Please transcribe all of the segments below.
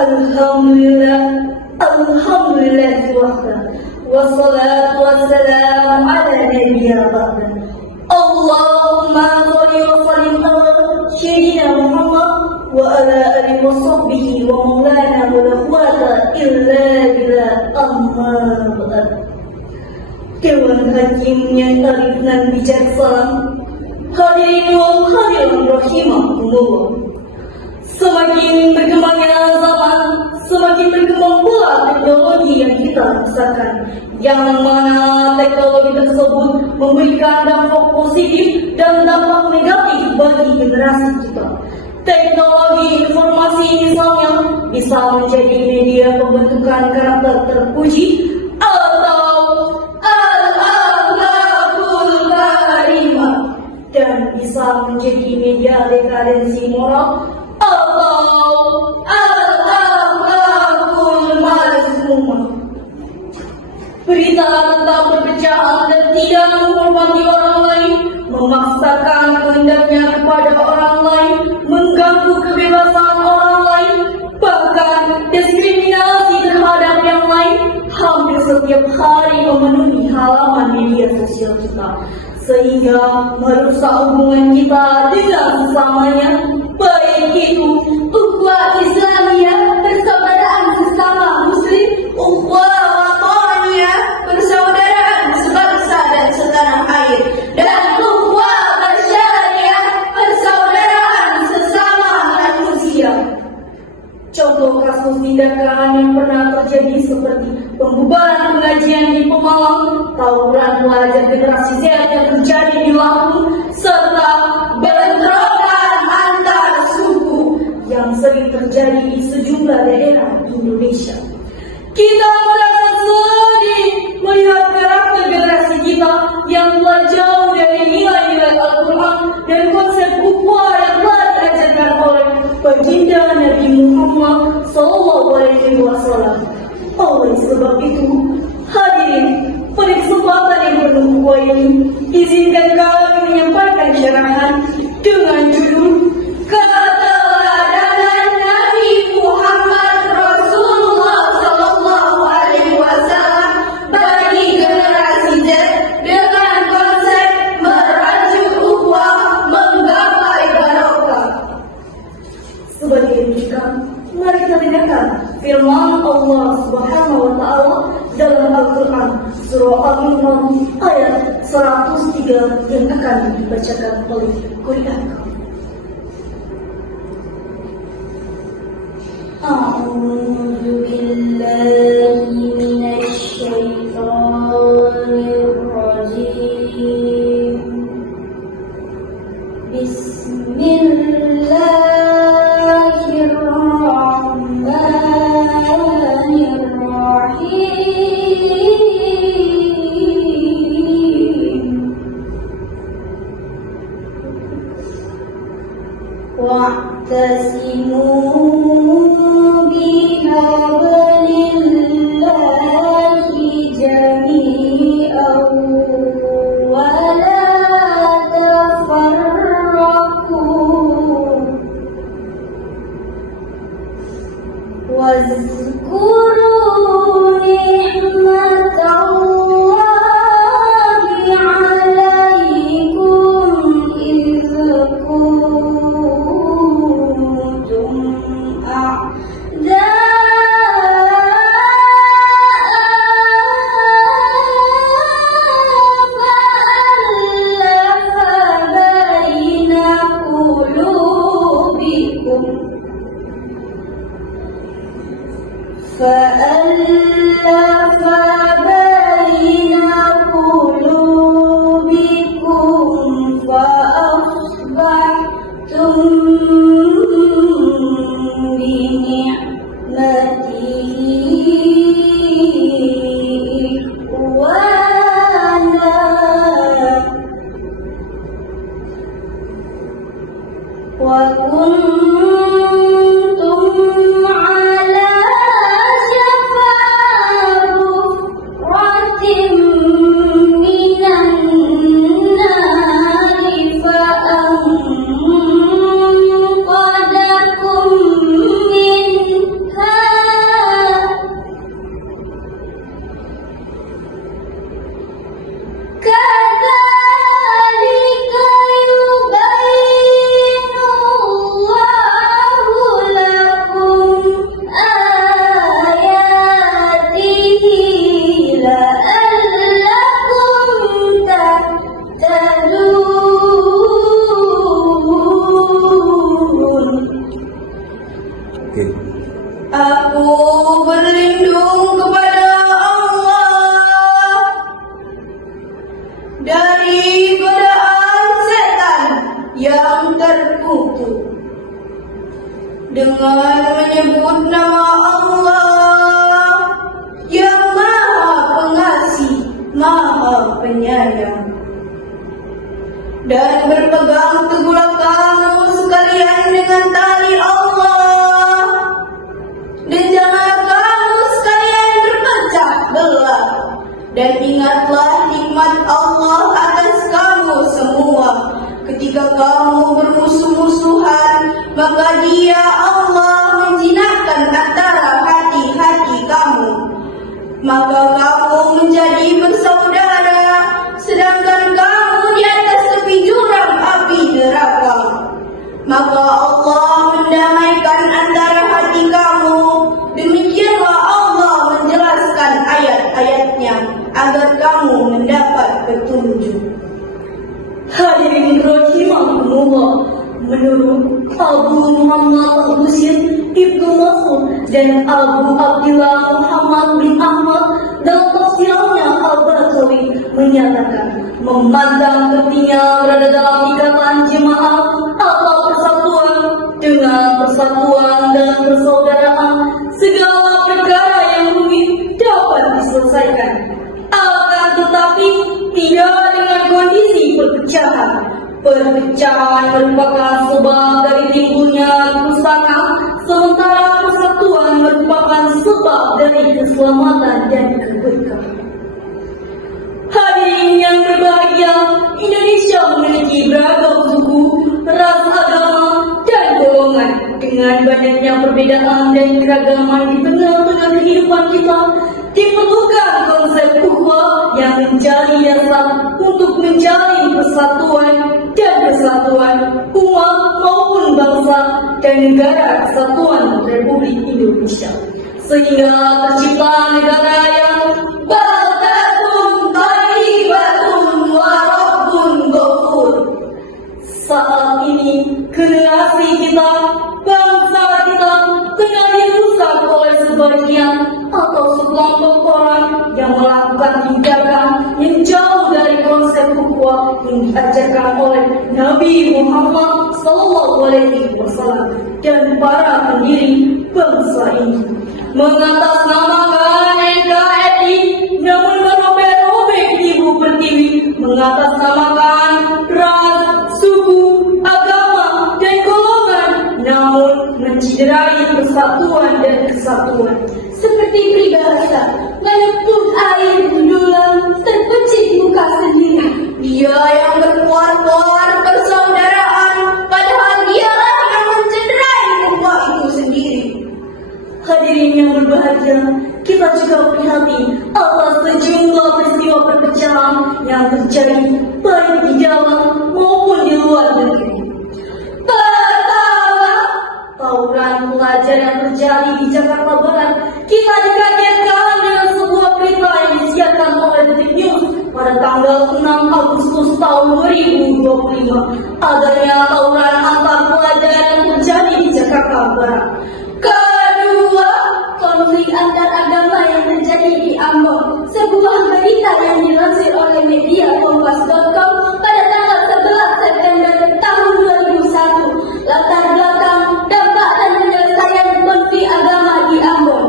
Alhamdulillah, Alhamdulillah wahda, wassalatu wassalamu ala nabiyina ba'da. Allahumma sholli wa sallim ala sayyidina Muhammad wa ala alihi wa sahbihi wa maulana wa la quwwata illa billah, amma ba'd. Dewan Hakim yang arif dan bijaksana, hadirin wa hadirin rahimakumullah. Semakin berkembangnya zaman, semakin berkembang pula teknologi yang kita rasakan, yang mana teknologi tersebut memberikan dampak positif dan dampak negatif bagi generasi kita. Teknologi informasi misalnya bisa menjadi media pembentukan karakter terpuji atau al-akhlakul karimah, dan bisa menjadi media dekadensi moral atau al-akhlakul mazmumah. Berita tentang perpecahan dan tidak menghormati orang lain, memaksakan kehendaknya kepada orang lain, mengganggu kebebasan orang lain, bahkan diskriminasi terhadap yang lain hampir setiap hari memenuhi halaman media sosial kita, sehingga merusak hubungan kita dengan sesamanya, baik itu ukhuwah Islamiyah, persaudaraan sesama muslim, ukhuwah wataniyah, persaudaraan sebangsa dan setanah air, dan ukhuwah basyariah, persaudaraan sesama manusia. Contoh kasus tindakan yang pernah terjadi seperti pembubaran pengajian di Pemalang, tawuran pelajar generasi Z yang terjadi di Lampung, serta bentrokan antar suku yang sering terjadi di sejumlah daerah Indonesia. Kita merasa sedih melihat karakter generasi kita yang telah jauh dari nilai-nilai Al-Quran dan konsep ukhuwah yang telah diajarkan oleh baginda Nabi Muhammad SAW. Oleh sebab itu, hadirin, pada kesempatan yang bernubuah ini, izinkan kami menyampaikan syarahan dengan judul Keteladanan Nabi Muhammad Rasulullah SAW bagi generasi Z dengan konsep merajuk ukhuwah menggapai barokah. Sebagai rujukan, mari kita dengarkan firman Allah Subhanahu wa taala dalam Al-Qur'an surah Al-Imran ayat 103 yang akan dibacakan oleh Qur'an. A'udzu billahi minasy syaithanir rajim. Wa'tasimu bihablillahi jami'an wa la tafarraqu wazkuru ni'matallahi 'alaikum idh kuntum فألف بين قلوبكم فأصبحتم بنعمته إخوانا وكنتم على شفا Oke. Aku berlindung kepada Allah dari godaan setan yang terkutuk dengan menyebut nama Allah yang Maha Pengasih, Maha Penyayang. Dan berpegang teguhlah kamu sekalian dengan tali Allah, dan janganlah kamu sekalian berpecah belah. Dan ingatlah nikmat Allah atas kamu semua. Ketika kamu bermusuh-musuhan, maka Dia Allah menjinakkan antara hati-hati kamu. Maka kamu menjadi bersaudara, sedangkan kamu di atas tepi jurang api neraka. Maka Allah mendamaikan antara hati kamu. Demikianlah Allah menjelaskan ayat-ayatnya agar kamu mendapat petunjuk. Hadirin rahimakumullah, menurut Abu Muhammad Al-Husain Ibnu Mas'ud dan Abu Abdullah Muhammad bin Ahmad dalam tafsirnya Al-Barawi menyatakan, memandang tepinya berada dalam ikatan jemaah atau persatuan dengan persatuan dan persaudaraan, segala perkara yang rumit dapat diselesaikan. Akan tetapi tidak dengan kondisi perpecahan. Perpecahan merupakan sebab dari timbulnya kerusakan, sementara persatuan merupakan sebab dari keselamatan dan keberkahan. Hadirin yang berbahagia, Indonesia memiliki beragam suku, ras, agama, dan golongan. Dengan banyaknya perbedaan dan keragaman di tengah-tengah kehidupan kita, diperlukan konsep ukhuwah yang menjadi dasar untuk menjalin persatuan dan kesatuan umat maupun bangsa dan negara kesatuan Republik Indonesia, sehingga tercipta negara yang baldatun thayyibatun wa rabbun ghafur. Saat ini generasi kita, bangsa kita tengah dirusak oleh sebagian atau sekelompok orang yang melakukan tindakan yang jauh dari konsep ukhuwah yang diajarkan oleh Nabi Muhammad SAW dan para pendiri bangsa ini. Mengatasnamakan NKRI namun merobek-robek ibu pertiwi, mengatasnamakan ras, suku, agama, dan golongan, namun menciderai persatuan dan kesatuan. Seperti peribahasa, menepuk air mendulang, terpecik muka sendiri. Dia yang berkuar-kuar persaudaraan, padahal dialah yang mencederai ukhuwah itu sendiri. Hadirin yang berbahagia, kita juga prihatin atas sejumlah peristiwa perpecahan yang terjadi baik di dalam maupun di luar negeri. Pertama, tawuran pelajar yang terjadi di Jakarta Barat, kita dikagetkan dengan sebuah berita yang disiarkan oleh Detik News pada tanggal 6 Agustus tahun 2025. Adanya tawuran antar pelajar yang terjadi di Jakarta Barat. Kedua, konflik antar agama yang terjadi di Ambon. Sebuah berita yang dilansir oleh media Kompas.com pada tanggal 11 September tahun 2001. Latar belakang, dampak dan penyelesaian konflik agama di Ambon.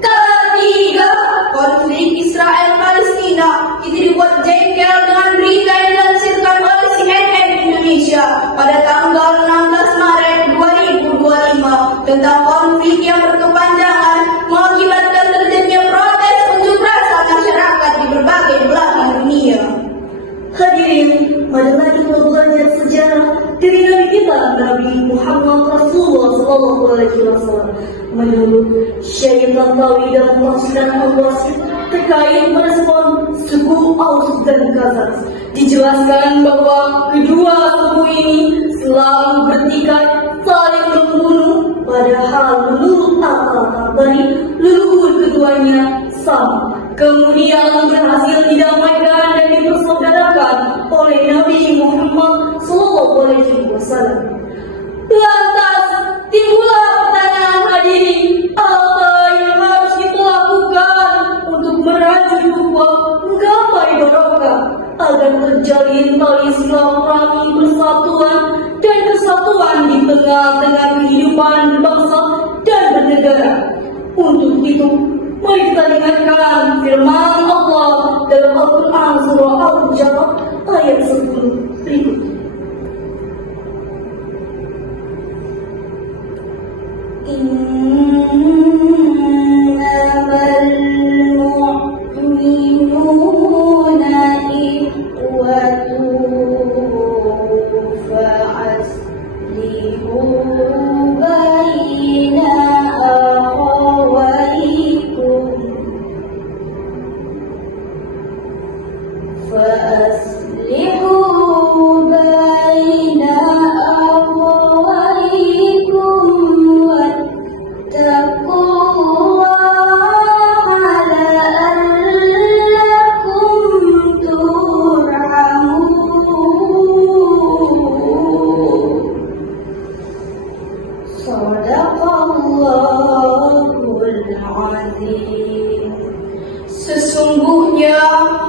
Ketiga, konflik Israel-Palestina. Itu dibuat jengkel dengan berita yang dilansirkan oleh CNN Indonesia pada tanggal 16 Maret 2025 tentang konflik yang berkepanjangan mengakibatkan terjadinya protes unjuk rasa masyarakat di berbagai belahan dunia. Hadirin, marilah kita belajar sejarah dari Nabi kita, Nabi Muhammad Rasulullah SAW. Menurut Syekh Tantawi dalam tafsiran Al-Wasit terkait merespon suku Aus dan Khazraj, dijelaskan bahwa kedua suku ini selalu bertikai saling membunuh, padahal menurut At-Tabari leluhur keduanya sama. Kemudian berhasil didamaikan dan dipersaudarakan oleh Nabi Muhammad SAW. Lantas timbullah pertanyaan agar terjalin tali silaturahmi persatuan dan kesatuan di tengah-tengah kehidupan bangsa dan bernegara. Untuk itu, mari kita dengarkan firman Allah dalam Al-Quran surah Al-Hujurat ayat 10 berikut. Innamal mu'minuna ikhwatun fa'aslihu baina akhawaykum Sesungguhnya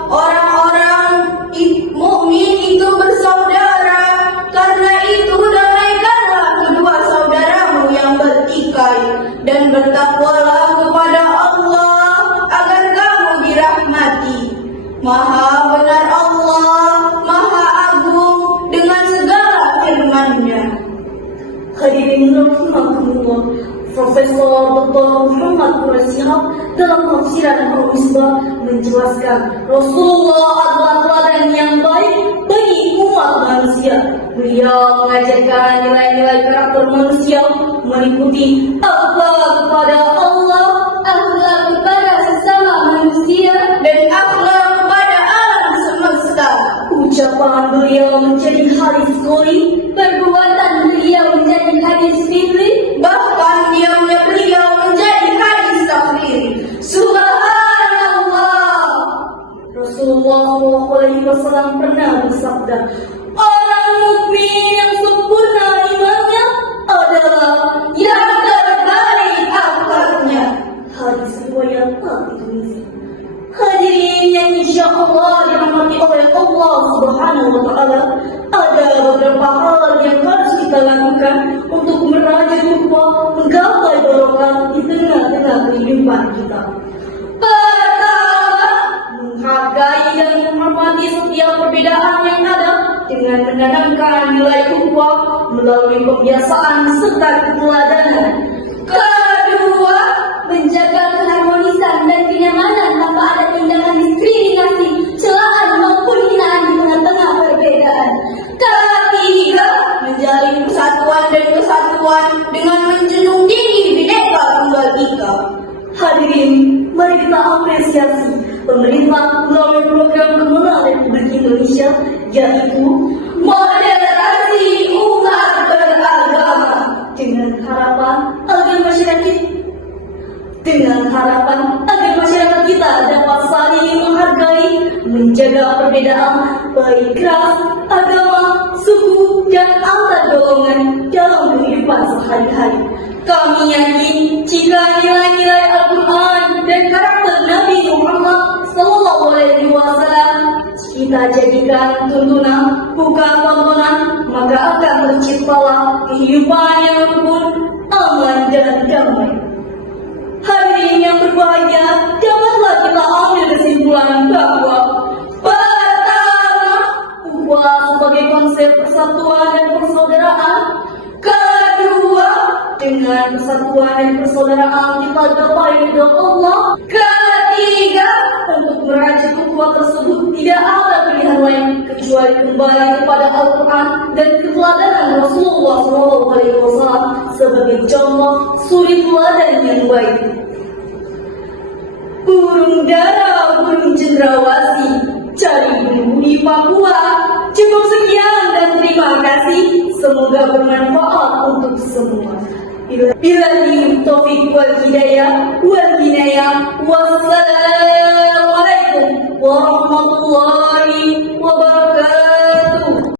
orang-orang mukmin itu bersaudara. Karena itu damaikanlah kedua saudaramu yang bertikai dan bertakwalah kepada Allah agar kamu dirahmati. Maha benar Allah, Maha Agung dengan segala firman-Nya. Hadirin rahimakumullah, Profesor Dr. Muhammad Quraisyihab dalam tafsiran Al-Misbah menjelaskan Rasulullah adalah teladan yang baik bagi umat manusia. Beliau mengajarkan nilai-nilai karakter manusia meliputi akhlak kepada Allah, akhlak kepada sesama manusia, dan akhlak kepada alam semesta. Ucapan beliau menjadi hadis qoli, perbuatan beliau menjadi hadis fi'li, bahkan diamnya beliau menjadi hadis takrir. Subhanallah. Rasulullah SAW pernah bersabda, orang mukmin yang sempurna imannya adalah yang terbaik akhlaknya. Hadis riwayat At-Tirmidzi. Hadirin yang insyaallah dirahmati oleh Allah Subhanahu wa taala, ada beberapa hal yang harus kita lakukan untuk merajut ukhuwah, menggapai barokah di tengah-tengah kehidupan kita. Pertama, menghargai dan menghormati setiap perbedaan yang ada dengan menanamkan nilai ukhuwah melalui kebiasaan serta keteladanan. Kedua, menjaga keharmonisan dan kenyamanan tanpa ada tindakan diskriminasi, celaan maupun hinaan di tengah-tengah perbedaan. ketiga, menjalin persatuan dan kesatuan dengan menjunjung tinggi Bhinneka Tunggal Ika. Hadirin, mari kita apresiasi pemerintah melalui program Kemenang Republik Indonesia, yaitu moderasi umat beragama, dengan harapan agar masyarakat kita dapat saling menghargai, menjaga perbedaan baik ras, agama, suku, dan antar golongan dalam kehidupan sehari-hari. Kami yakin jika nilai-nilai Al-Quran dan karakter Nabi Muhammad SAW kita jadikan tuntunan, bukan tontonan, maka akan terciptalah kehidupan yang rukun, aman, dan damai. Hadirin yang berbahagia, dapatlah kita ambil kesimpulan bahwa pertama, ukhuwah sebagai konsep persatuan dan persaudaraan. Kedua, dengan persatuan dan persaudaraan kita dapat ridho Allah. Ketiga, untuk merajut ukhuwah tersebut tidak ada pilihan lain kecuali kembali kepada Al-Quran dan keteladanan Rasulullah SAW sebagai contoh suri teladan yang baik. Burung dara, burung cendrawasih, cari bumbu di Papua. Cukup sekian dan terima kasih. Semoga bermanfaat untuk semua. Billahi taufiq wal hidayah wal hinayah. Wassalamualaikum warahmatullahi wabarakatuh.